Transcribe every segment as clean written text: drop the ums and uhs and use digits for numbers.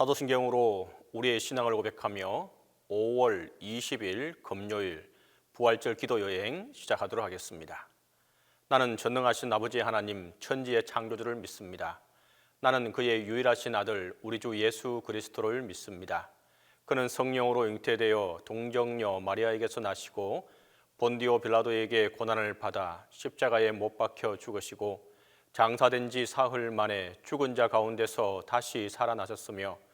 사도신경으로 우리의 신앙을 고백하며 5월 20일 금요일 부활절 기도 여행 시작하도록 하겠습니다. 나는 전능하신 아버지 하나님 천지의 창조주를 믿습니다. 나는 그의 유일하신 아들 우리 주 예수 그리스도를 믿습니다. 그는 성령으로 잉태되어 동정녀 마리아에게서 나시고 본디오 빌라도에게 고난을 받아 십자가에 못 박혀 죽으시고 장사된 지 사흘 만에 죽은 자 가운데서 다시 살아나셨으며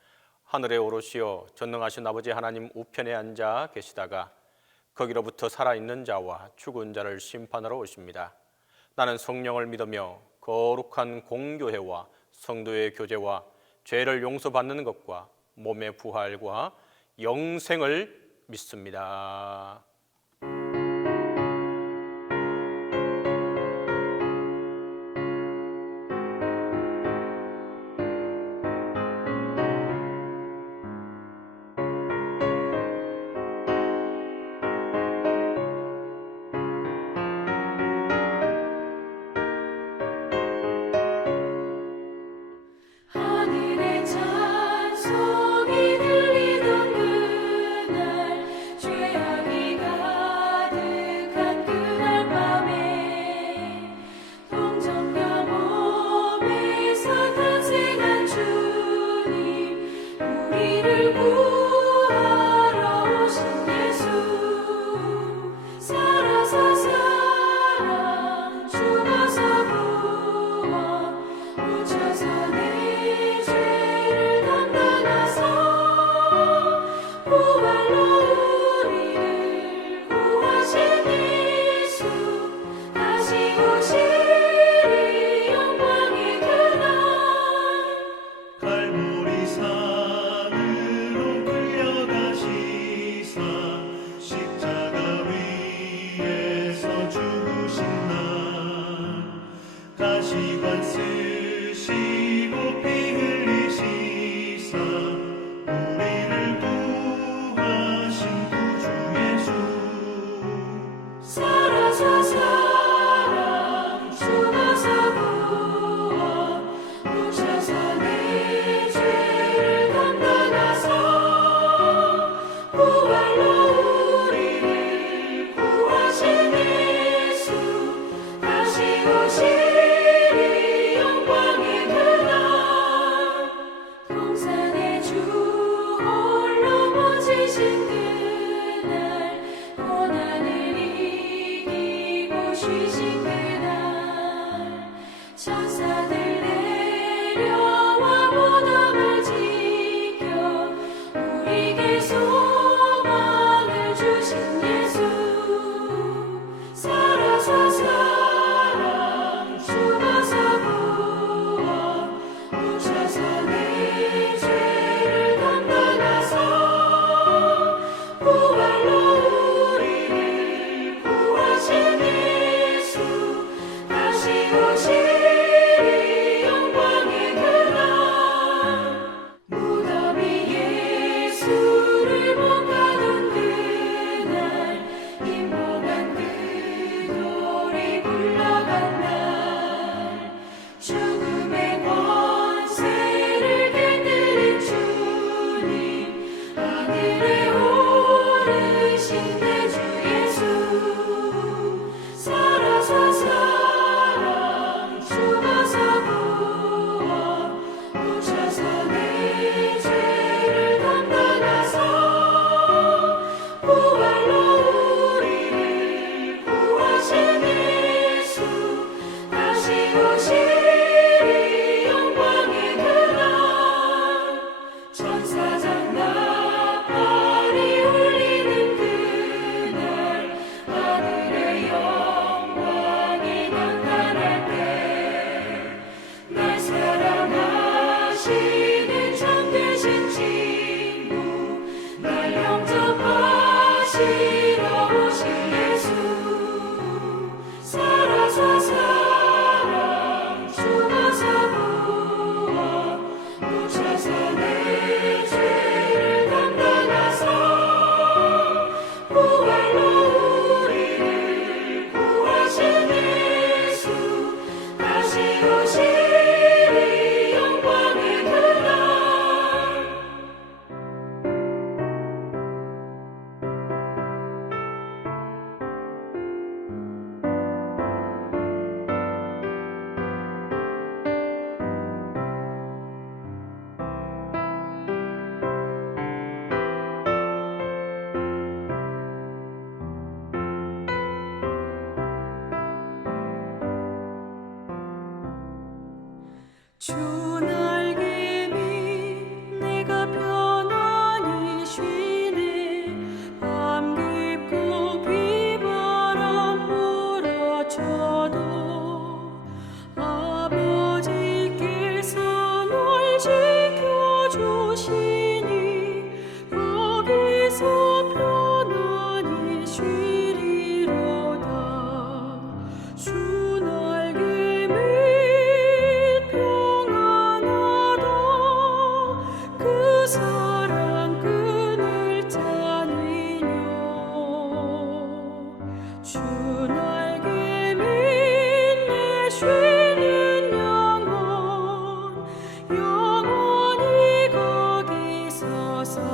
하늘에 오르시어 전능하신 아버지 하나님 우편에 앉아 계시다가 거기로부터 살아있는 자와 죽은 자를 심판하러 오십니다. 나는 성령을 믿으며 거룩한 공교회와 성도의 교제와 죄를 용서받는 것과 몸의 부활과 영생을 믿습니다. 부활로 주 날개 밑 내가 편안히 쉬네. 밤 깊고 비바람 몰아쳐도 아버지께서 널 지켜주시니 거기서 편안히 쉬리로다. 주 날개 밑 평안하다. 그 사랑 끈을 짜니뇨. 주 날개 밑 내 쉬는 영혼 영원히 거기서 살리.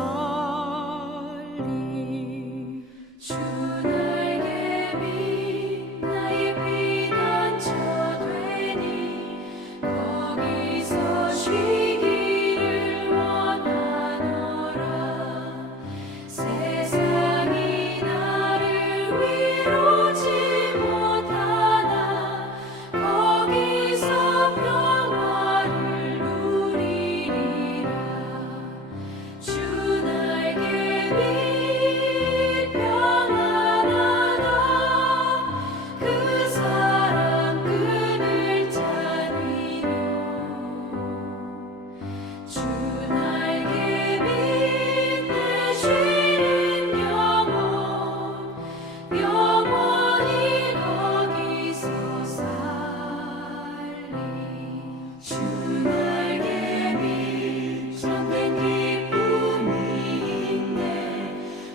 주 날개 밑 나의 피난처 되니 거기서 쉬기를 원하노라. 세상이 나를 위로치 못하나 거기서 평화를 누리리라. 주 날개 밑 평안하다. 그 사랑 끈을 짜니뇨. 주 날개 밑 내 쉬는 영혼 영원히 거기서 살리. 주 날개 밑 참된 기쁨이 있네.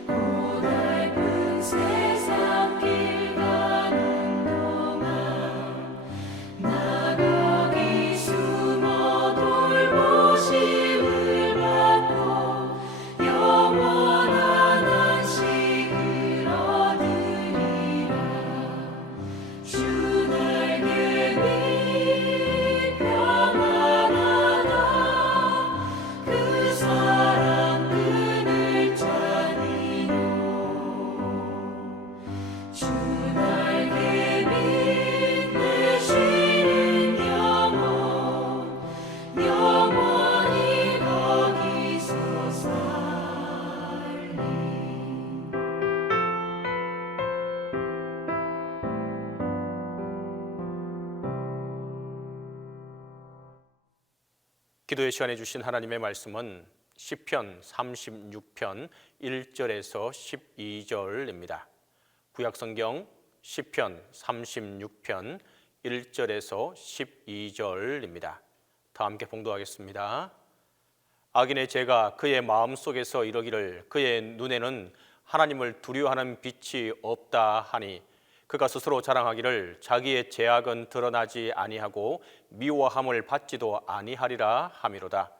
고달픈 세상 길 가는 동안 나 거기 숨어 돌보심을 받고 영원한 안식을 얻으리라. 주 날개 밑 평안하다. 그 사랑 끈을 짜니뇨. 주 날개 밑 내 쉬는 영혼 영원히 거기서 살리. 기도의 시간에 주신 하나님의 말씀은 시편 36편 1절에서 12절입니다. 구약성경 시편 36편 1절에서 12절입니다. 다 함께 봉독하겠습니다. 악인의 죄가 그의 마음속에서 이러기를 그의 눈에는 하나님을 두려워하는 빛이 없다 하니 그가 스스로 자랑하기를 자기의 죄악은 드러나지 아니하고 미워함을 받지도 아니하리라 하미로다.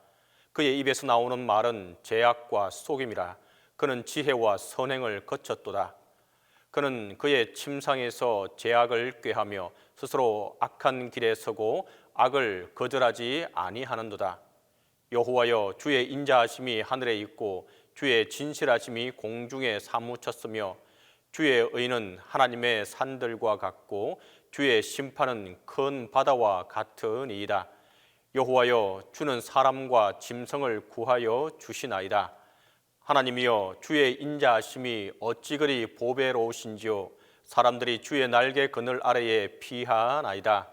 그의 입에서 나오는 말은 죄악과 속임이라. 그는 지혜와 선행을 거쳤도다. 그는 그의 침상에서 죄악을 꾀하며 스스로 악한 길에 서고 악을 거절하지 아니하는도다. 여호와여, 주의 인자하심이 하늘에 있고 주의 진실하심이 공중에 사무쳤으며 주의 의는 하나님의 산들과 같고 주의 심판은 큰 바다와 같으니이다. 여호와여, 주는 사람과 짐승을 구하여 주시나이다. 하나님이여, 주의 인자하심이 어찌 그리 보배로우신지요. 사람들이 주의 날개 그늘 아래에 피하나이다.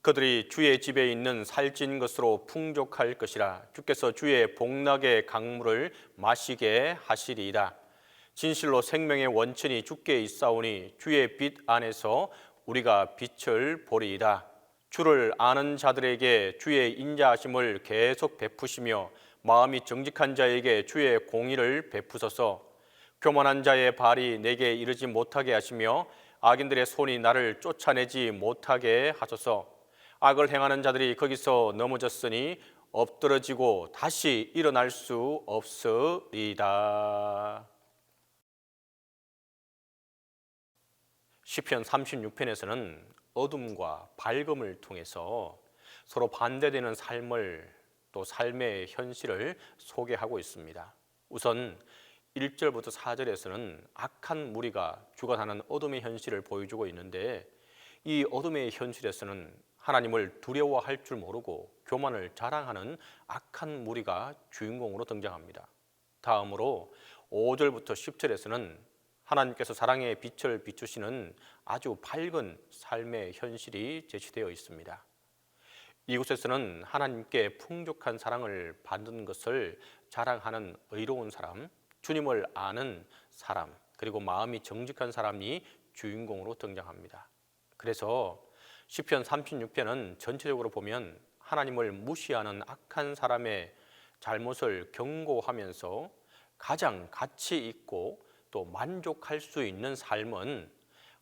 그들이 주의 집에 있는 살찐 것으로 풍족할 것이라. 주께서 주의 복락의 강물을 마시게 하시리이다. 진실로 생명의 원천이 주께 있사오니 주의 빛 안에서 우리가 빛을 보리이다. 주를 아는 자들에게 주의 인자하심을 계속 베푸시며 마음이 정직한 자에게 주의 공의를 베푸소서. 교만한 자의 발이 내게 이르지 못하게 하시며 악인들의 손이 나를 쫓아내지 못하게 하소서. 악을 행하는 자들이 거기서 넘어졌으니 엎드러지고 다시 일어날 수 없으리이다. 시편 36편에서는 어둠과 밝음을 통해서 서로 반대되는 삶을 또 삶의 현실을 소개하고 있습니다. 우선 1절부터 4절에서는 악한 무리가 죽어가는 어둠의 현실을 보여주고 있는데 이 어둠의 현실에서는 하나님을 두려워할 줄 모르고 교만을 자랑하는 악한 무리가 주인공으로 등장합니다. 다음으로 5절부터 10절에서는 하나님께서 사랑의 빛을 비추시는 아주 밝은 삶의 현실이 제시되어 있습니다. 이곳에서는 하나님께 풍족한 사랑을 받는 것을 자랑하는 의로운 사람, 주님을 아는 사람, 그리고 마음이 정직한 사람이 주인공으로 등장합니다. 그래서 시편 36편은 전체적으로 보면 하나님을 무시하는 악한 사람의 잘못을 경고하면서 가장 가치 있고 또 만족할 수 있는 삶은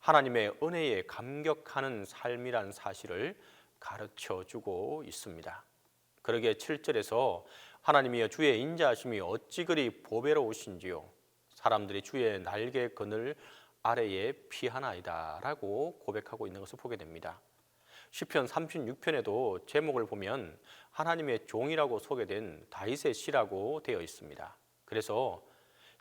하나님의 은혜에 감격하는 삶이란 사실을 가르쳐 주고 있습니다. 그러기에 7절에서 하나님이여 주의 인자하심이 어찌 그리 보배로우신지요 사람들이 주의 날개 그늘 아래에 피하나이다 라고 고백하고 있는 것을 보게 됩니다. 시편 36편에도 제목을 보면 하나님의 종이라고 소개된 다윗의 시라고 되어 있습니다. 그래서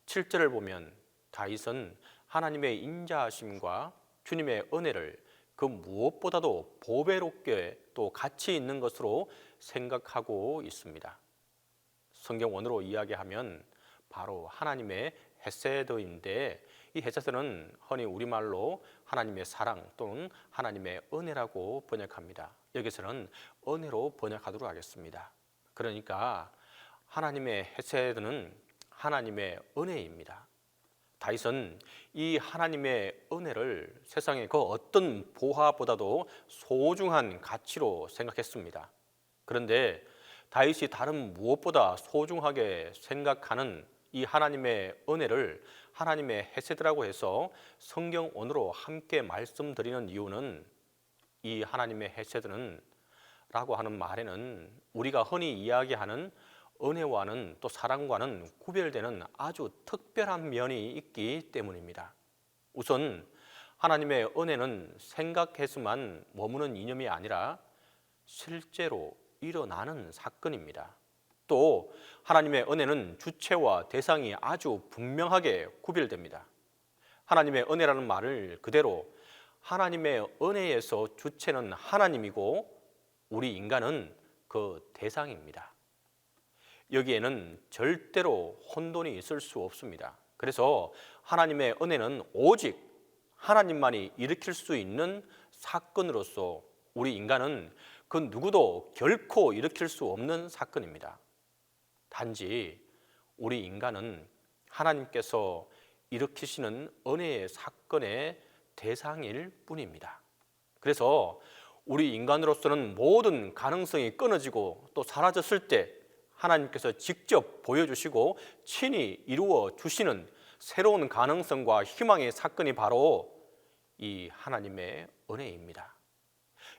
7절을 보면 다윗은 하나님의 인자하심과 주님의 은혜를 그 무엇보다도 보배롭게 또 가치 있는 것으로 생각하고 있습니다. 성경 원어로 이야기하면 바로 하나님의 헤세드인데 이 헤세드는 흔히 우리말로 하나님의 사랑 또는 하나님의 은혜라고 번역합니다. 여기서는 은혜로 번역하도록 하겠습니다. 그러니까 하나님의 헤세드는 하나님의 은혜입니다. 다윗은 이 하나님의 은혜를 세상의 그 어떤 보화보다도 소중한 가치로 생각했습니다. 그런데 다윗이 다른 무엇보다 소중하게 생각하는 이 하나님의 은혜를 하나님의 헤세드라고 해서 성경 원어로 함께 말씀드리는 이유는 이 하나님의 헤세드는 라고 하는 말에는 우리가 흔히 이야기하는 은혜와는 또 사랑과는 구별되는 아주 특별한 면이 있기 때문입니다. 우선 하나님의 은혜는 생각해서만 머무는 이념이 아니라 실제로 일어나는 사건입니다. 또 하나님의 은혜는 주체와 대상이 아주 분명하게 구별됩니다. 하나님의 은혜라는 말을 그대로 하나님의 은혜에서 주체는 하나님이고 우리 인간은 그 대상입니다. 여기에는 절대로 혼돈이 있을 수 없습니다. 그래서 하나님의 은혜는 오직 하나님만이 일으킬 수 있는 사건으로서 우리 인간은 그 누구도 결코 일으킬 수 없는 사건입니다. 단지 우리 인간은 하나님께서 일으키시는 은혜의 사건의 대상일 뿐입니다. 그래서 우리 인간으로서는 모든 가능성이 끊어지고 또 사라졌을 때 하나님께서 직접 보여주시고 친히 이루어 주시는 새로운 가능성과 희망의 사건이 바로 이 하나님의 은혜입니다.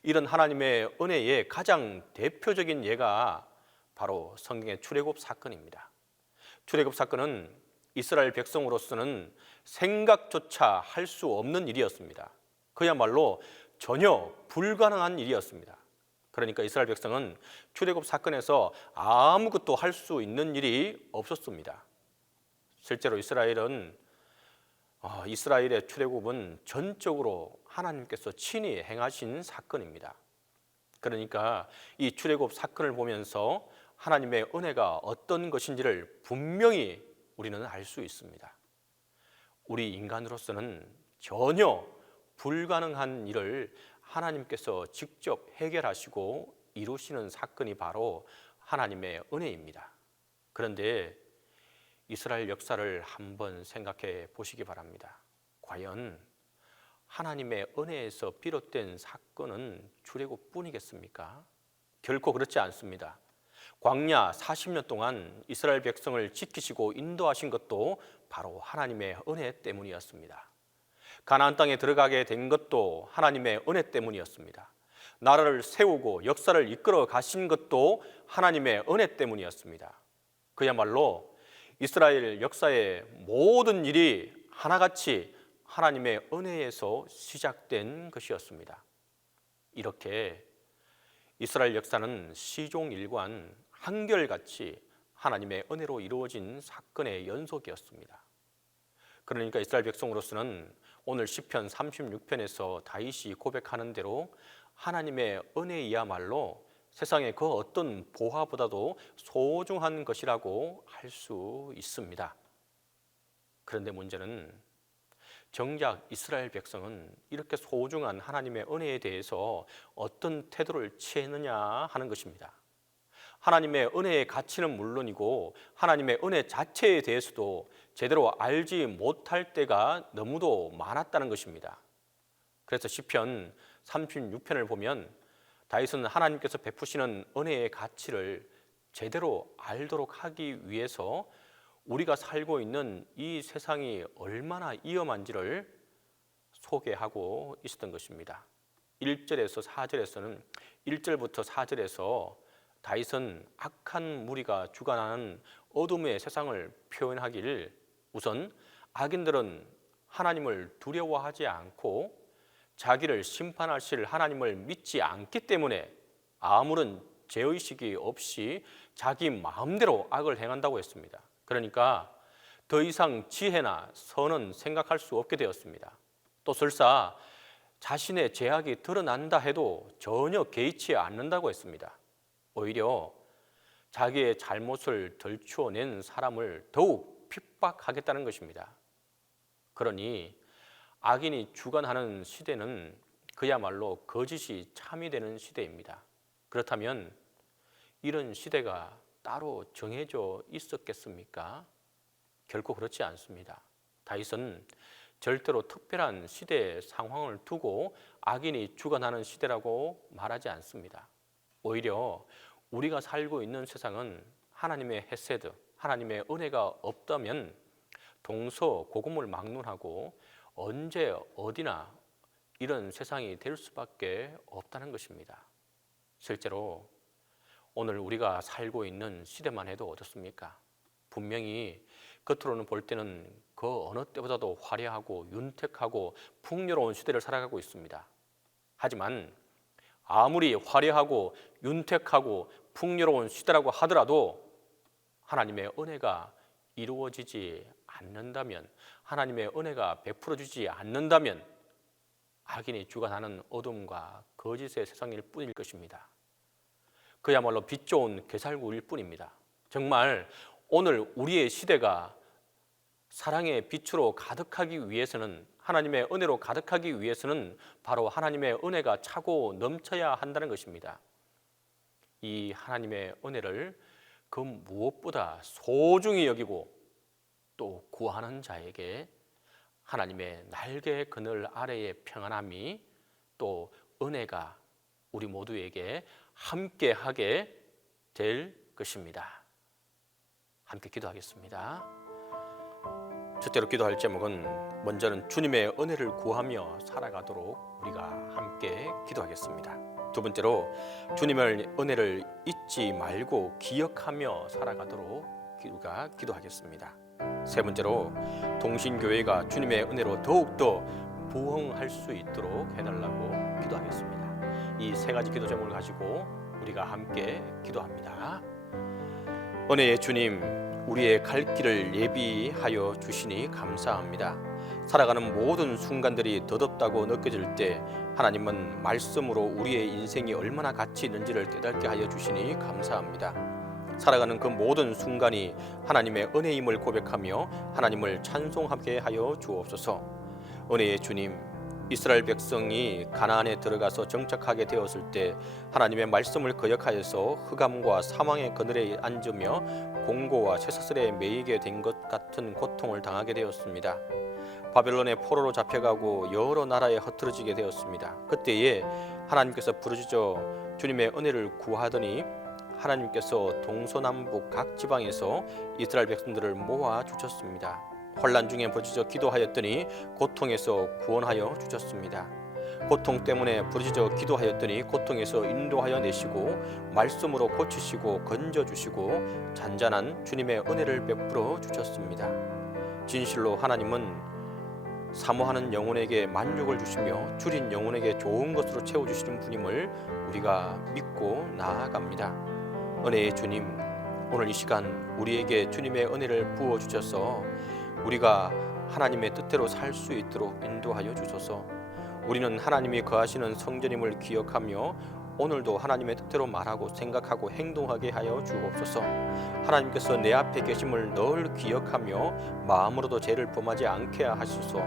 이런 하나님의 은혜의 가장 대표적인 예가 바로 성경의 출애굽 사건입니다. 출애굽 사건은 이스라엘 백성으로서는 생각조차 할 수 없는 일이었습니다. 그야말로 전혀 불가능한 일이었습니다. 그러니까 이스라엘 백성은 출애굽 사건에서 아무것도 할 수 있는 일이 없었습니다. 실제로 이스라엘의 출애굽은 전적으로 하나님께서 친히 행하신 사건입니다. 그러니까 이 출애굽 사건을 보면서 하나님의 은혜가 어떤 것인지를 분명히 우리는 알 수 있습니다. 우리 인간으로서는 전혀 불가능한 일을 하나님께서 직접 해결하시고 이루시는 사건이 바로 하나님의 은혜입니다. 그런데 이스라엘 역사를 한번 생각해 보시기 바랍니다. 과연 하나님의 은혜에서 비롯된 사건은 출애굽뿐이겠습니까? 결코 그렇지 않습니다. 광야 40년 동안 이스라엘 백성을 지키시고 인도하신 것도 바로 하나님의 은혜 때문이었습니다. 가나안 땅에 들어가게 된 것도 하나님의 은혜 때문이었습니다. 나라를 세우고 역사를 이끌어 가신 것도 하나님의 은혜 때문이었습니다. 그야말로 이스라엘 역사의 모든 일이 하나같이 하나님의 은혜에서 시작된 것이었습니다. 이렇게 이스라엘 역사는 시종일관 한결같이 하나님의 은혜로 이루어진 사건의 연속이었습니다. 그러니까 이스라엘 백성으로서는 오늘 시편 36편에서 다윗이 고백하는 대로 하나님의 은혜이야말로 세상의 그 어떤 보화보다도 소중한 것이라고 할 수 있습니다. 그런데 문제는 정작 이스라엘 백성은 이렇게 소중한 하나님의 은혜에 대해서 어떤 태도를 취했느냐 하는 것입니다. 하나님의 은혜의 가치는 물론이고 하나님의 은혜 자체에 대해서도 제대로 알지 못할 때가 너무도 많았다는 것입니다. 그래서 시편 36편을 보면 다윗은 하나님께서 베푸시는 은혜의 가치를 제대로 알도록 하기 위해서 우리가 살고 있는 이 세상이 얼마나 위험한지를 소개하고 있었던 것입니다. 1절에서 4절에서는 1절부터 4절에서 다윗은 악한 무리가 주관하는 어둠의 세상을 표현하기를 우선 악인들은 하나님을 두려워하지 않고 자기를 심판하실 하나님을 믿지 않기 때문에 아무런 죄의식이 없이 자기 마음대로 악을 행한다고 했습니다. 그러니까 더 이상 지혜나 선은 생각할 수 없게 되었습니다. 또 설사 자신의 죄악이 드러난다 해도 전혀 개의치 않는다고 했습니다. 오히려 자기의 잘못을 덜추어낸 사람을 더욱 핍박하겠다는 것입니다. 그러니 악인이 주관하는 시대는 그야말로 거짓이 참이 되는 시대입니다. 그렇다면 이런 시대가 따로 정해져 있었겠습니까? 결코 그렇지 않습니다. 다윗은 절대로 특별한 시대의 상황을 두고 악인이 주관하는 시대라고 말하지 않습니다. 오히려 우리가 살고 있는 세상은 하나님의 헤세드, 하나님의 은혜가 없다면 동서고금을 막론하고 언제 어디나 이런 세상이 될 수밖에 없다는 것입니다. 실제로 오늘 우리가 살고 있는 시대만 해도 어떻습니까? 분명히 겉으로는 볼 때는 그 어느 때보다도 화려하고 윤택하고 풍요로운 시대를 살아가고 있습니다. 하지만 아무리 화려하고 윤택하고 풍요로운 시대라고 하더라도 하나님의 은혜가 이루어지지 않는다면, 하나님의 은혜가 베풀어지지 않는다면 악인이 주관하는 어둠과 거짓의 세상일 뿐일 것입니다. 그야말로 빛 좋은 개살구일 뿐입니다. 정말 오늘 우리의 시대가 사랑의 빛으로 가득하기 위해서는, 하나님의 은혜로 가득하기 위해서는 바로 하나님의 은혜가 차고 넘쳐야 한다는 것입니다. 이 하나님의 은혜를 그 무엇보다 소중히 여기고 또 구하는 자에게 하나님의 날개 그늘 아래의 평안함이 또 은혜가 우리 모두에게 함께하게 될 것입니다. 함께 기도하겠습니다. 첫째로 기도할 제목은 먼저는 주님의 은혜를 구하며 살아가도록 우리가 함께 기도하겠습니다. 두 번째로 주님의 은혜를 잊지 말고 기억하며 살아가도록 우리가 기도하겠습니다. 세 번째로 동신교회가 주님의 은혜로 더욱더 부흥할 수 있도록 해달라고 기도하겠습니다. 이 세 가지 기도 제목을 가지고 우리가 함께 기도합니다. 은혜의 주님, 우리의 갈 길을 예비하여 주시니 감사합니다. 살아가는 모든 순간들이 더덥다고 느껴질 때 하나님은 말씀으로 우리의 인생이 얼마나 가치 있는지를 깨닫게 하여 주시니 감사합니다. 살아가는 그 모든 순간이 하나님의 은혜임을 고백하며 하나님을 찬송하게 하여 주옵소서. 은혜의 주님, 이스라엘 백성이 가나안에 들어가서 정착하게 되었을 때 하나님의 말씀을 거역하여서 흑암과 사망의 그늘에 앉으며 공고와 쇠사슬에 매이게 된 것 같은 고통을 당하게 되었습니다. 바벨론의 포로로 잡혀가고 여러 나라에 흩어지게 되었습니다. 그때에 하나님께서 부르짖어 주님의 은혜를 구하더니 하나님께서 동서남북 각 지방에서 이스라엘 백성들을 모아 주셨습니다. 환난 중에 부르짖어 기도하였더니 고통에서 구원하여 주셨습니다. 고통 때문에 부르짖어 기도하였더니 고통에서 인도하여 내시고 말씀으로 고치시고 건져주시고 잔잔한 주님의 은혜를 베풀어 주셨습니다. 진실로 하나님은 사모하는 영혼에게 만족을 주시며 줄인 영혼에게 좋은 것으로 채워주시는 분임을 우리가 믿고 나아갑니다. 은혜의 주님, 오늘 이 시간 우리에게 주님의 은혜를 부어주셔서 우리가 하나님의 뜻대로 살 수 있도록 인도하여 주소서. 우리는 하나님이 거하시는 성전임을 기억하며 오늘도 하나님의 뜻대로 말하고 생각하고 행동하게 하여 주옵소서. 하나님께서 내 앞에 계심을 늘 기억하며 마음으로도 죄를 범하지 않게 하소서.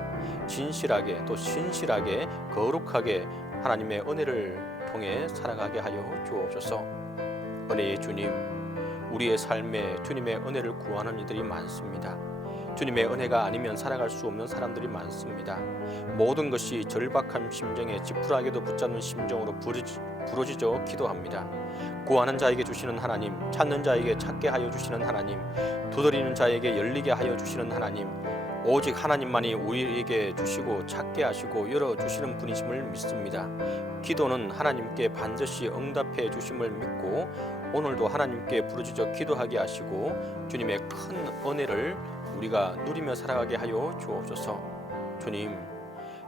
진실하게 또 신실하게 거룩하게 하나님의 은혜를 통해 살아가게 하여 주옵소서. 은혜의 주님, 우리의 삶에 주님의 은혜를 구하는 이들이 많습니다. 주님의 은혜가 아니면 살아갈 수 없는 사람들이 많습니다. 모든 것이 절박한 심정에 지푸라기도 붙잡는 심정으로 부르짖어 기도합니다. 구하는 자에게 주시는 하나님, 찾는 자에게 찾게 하여 주시는 하나님, 두드리는 자에게 열리게 하여 주시는 하나님, 오직 하나님만이 우리에게 주시고 찾게 하시고 열어주시는 분이심을 믿습니다. 기도는 하나님께 반드시 응답해 주심을 믿고 오늘도 하나님께 부르짖어 기도하게 하시고 주님의 큰 은혜를 우리가 누리며 살아가게 하여 주옵소서. 주님,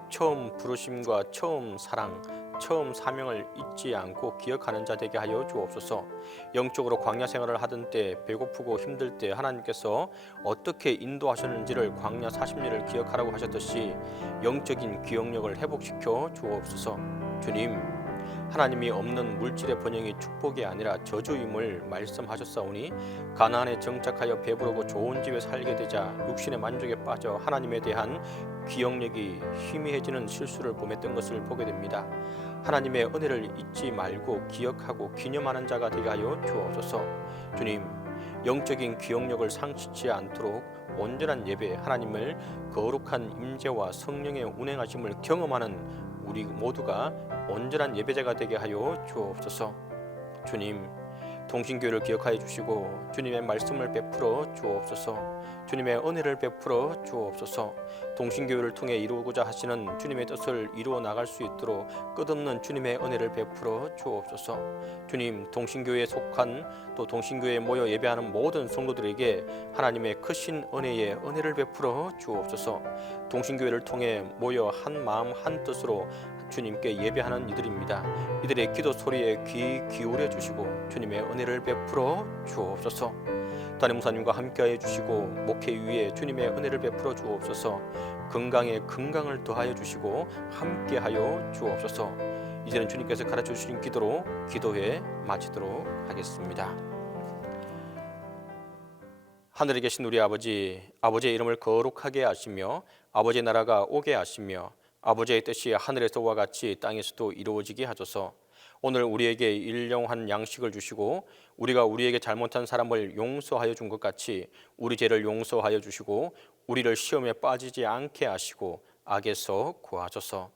처음 부르심과 처음 사랑, 처음 사명을 잊지 않고 기억하는 자 되게 하여 주옵소서. 영적으로 광야 생활을 하던 때 배고프고 힘들 때 하나님께서 어떻게 인도하셨는지를 광야 40년을 기억하라고 하셨듯이 영적인 기억력을 회복시켜 주옵소서. 주님, 하나님이 없는 물질의 번영이 축복이 아니라 저주임을 말씀하셨사오니 가나안에 정착하여 배부르고 좋은 집에 살게 되자 육신의 만족에 빠져 하나님에 대한 기억력이 희미해지는 실수를 범했던 것을 보게 됩니다. 하나님의 은혜를 잊지 말고 기억하고 기념하는 자가 되게 하여 주옵소서. 주님, 영적인 기억력을 상치지 않도록 온전한 예배, 하나님을 거룩한 임재와 성령의 운행하심을 경험하는 우리 모두가 온전한 예배자가 되게 하여 주옵소서. 주님, 동신교회를 기억하여 주시고 주님의 말씀을 베풀어 주옵소서. 주님의 은혜를 베풀어 주옵소서. 동신교회를 통해 이루고자 하시는 주님의 뜻을 이루어 나갈 수 있도록 끝없는 주님의 은혜를 베풀어 주옵소서. 주님, 동신교회에 속한 또 동신교회에 모여 예배하는 모든 성도들에게 하나님의 크신 은혜의 은혜를 베풀어 주옵소서. 동신교회를 통해 모여 한 마음 한 뜻으로 주님께 예배하는 이들입니다. 이들의 기도 소리에 귀 기울여 주시고 주님의 은혜를 베풀어 주옵소서. 담임 목사님과 함께하여 주시고 목회 위에 주님의 은혜를 베풀어 주옵소서. 건강에 건강을 더하여 주시고 함께하여 주옵소서. 이제는 주님께서 가르쳐 주신 기도로 기도회 마치도록 하겠습니다. 하늘에 계신 우리 아버지, 아버지의 이름을 거룩하게 하시며 아버지의 나라가 오게 하시며 아버지의 뜻이 하늘에서와 같이 땅에서도 이루어지게 하소서. 오늘 우리에게 일용할 양식을 주시고 우리가 우리에게 잘못한 사람을 용서하여 준 것 같이 우리 죄를 용서하여 주시고 우리를 시험에 빠지지 않게 하시고 악에서 구하소서.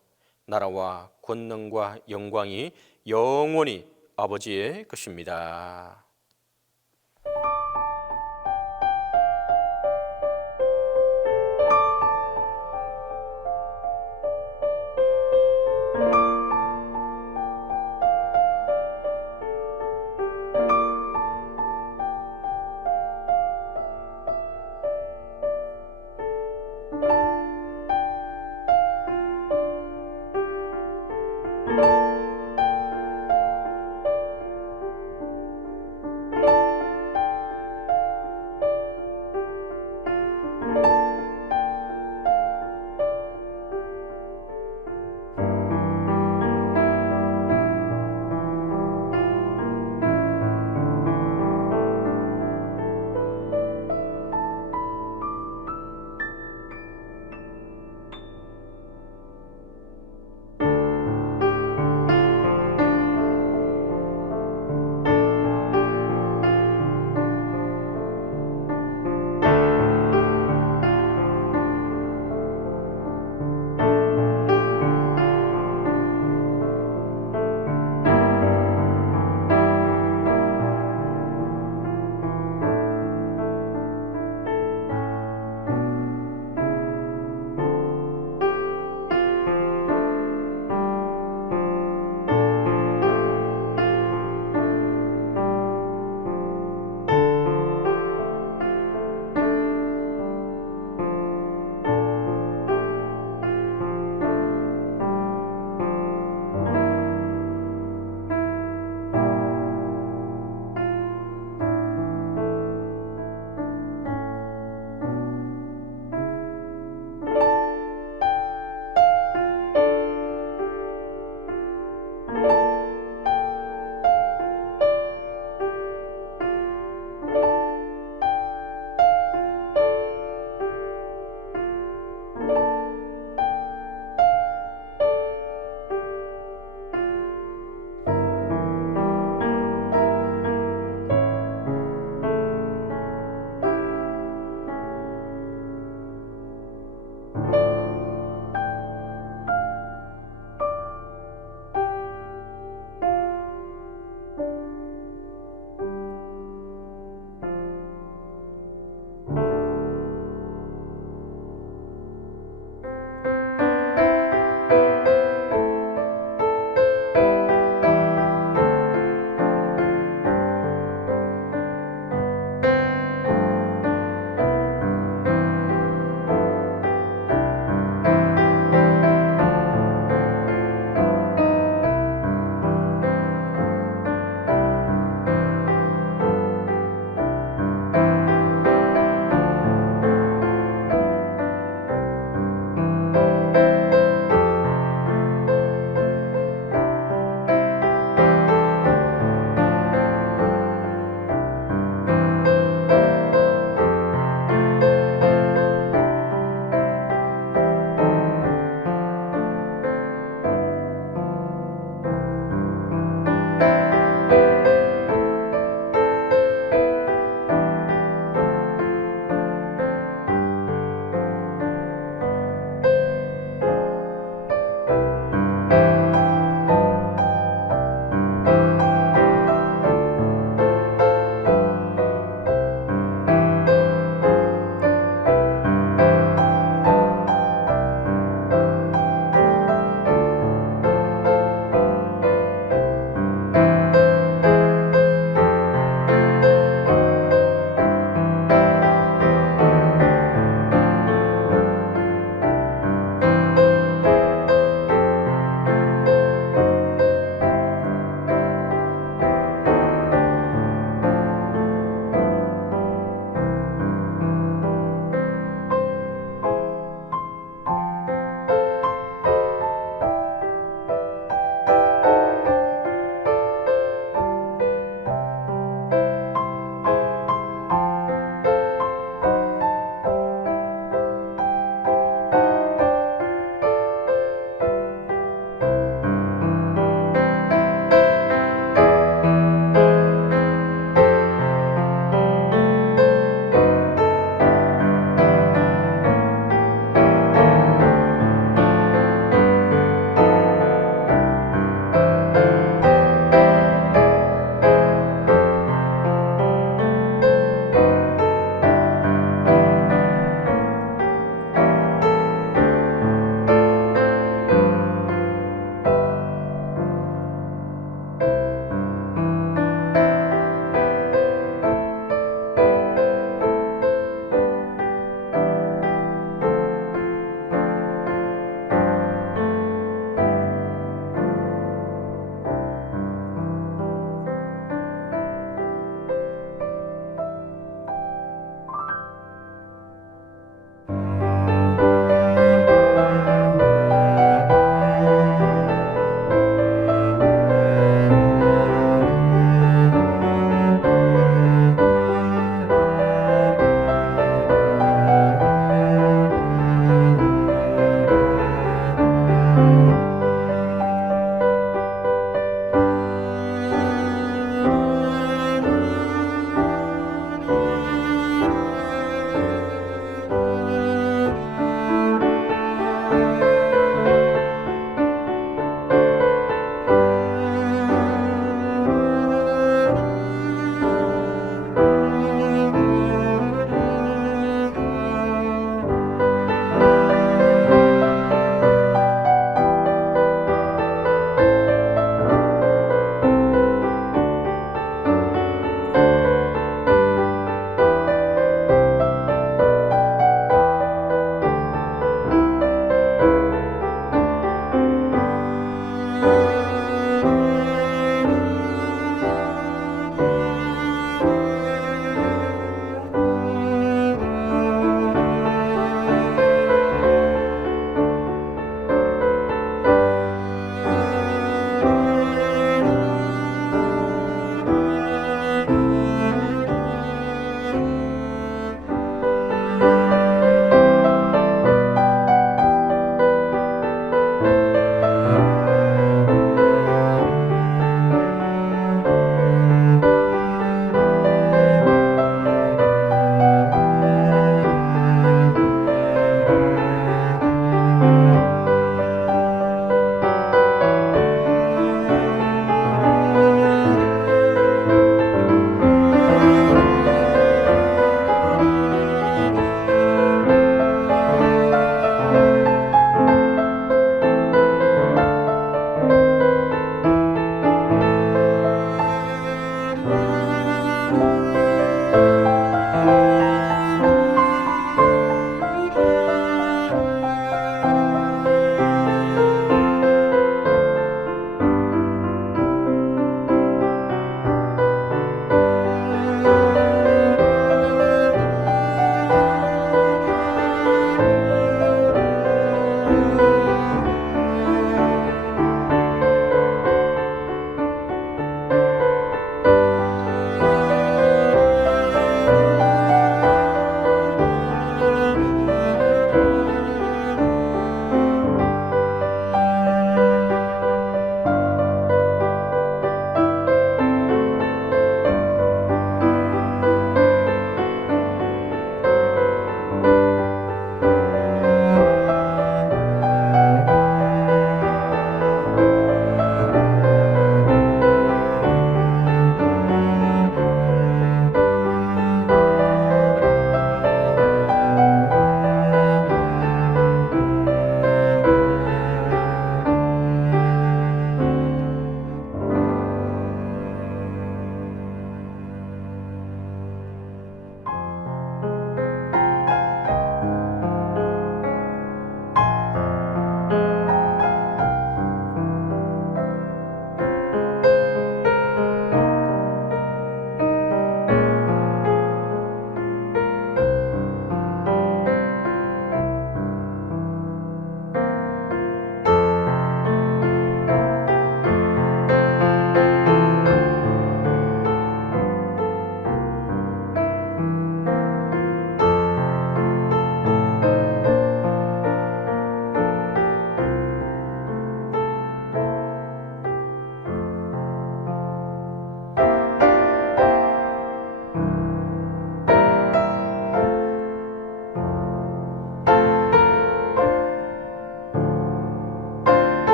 나라와 권능과 영광이 영원히 아버지의 것입니다.